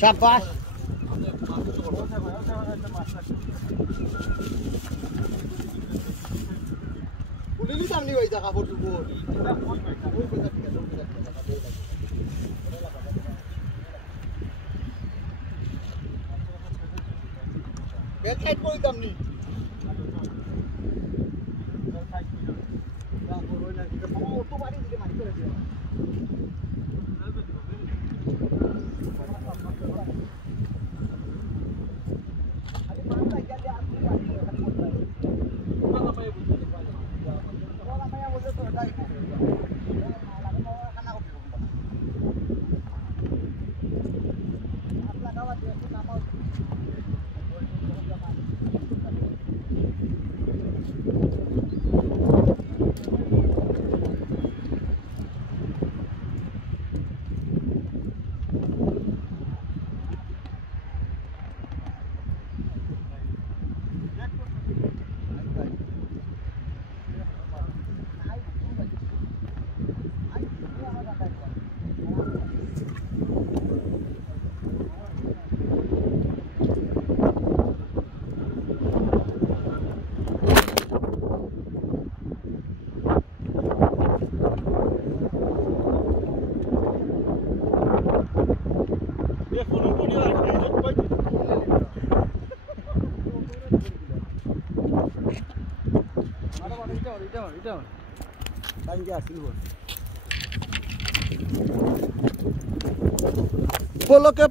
शाबाश Ulili tam ni waita kapur tu bor. Back side koi tam ni. Auto mari dike mari kore dia.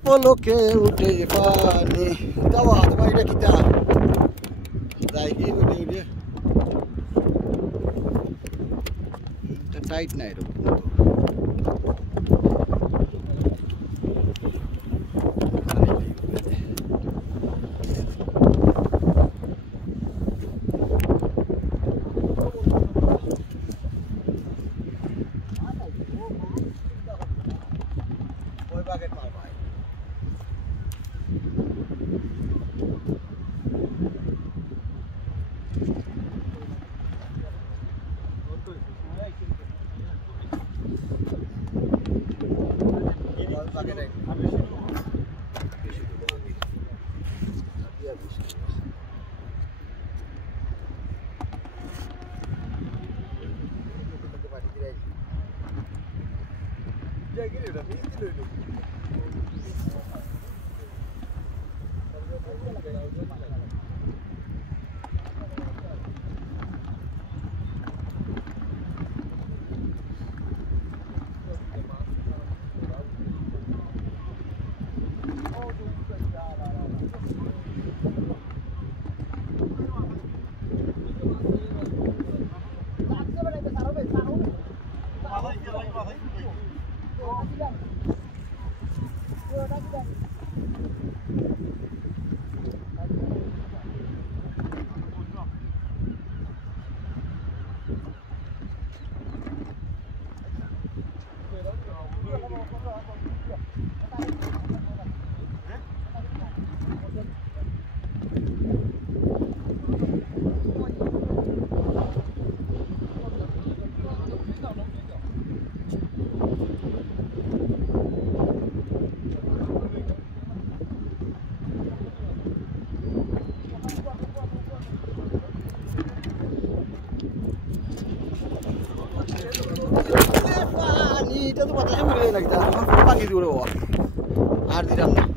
Poloke ude pani tawa atma ida kita daiki ude ta tight nai ro Itu tuh patahnya mulai lagi dah. Pagi dulu, 8 jam.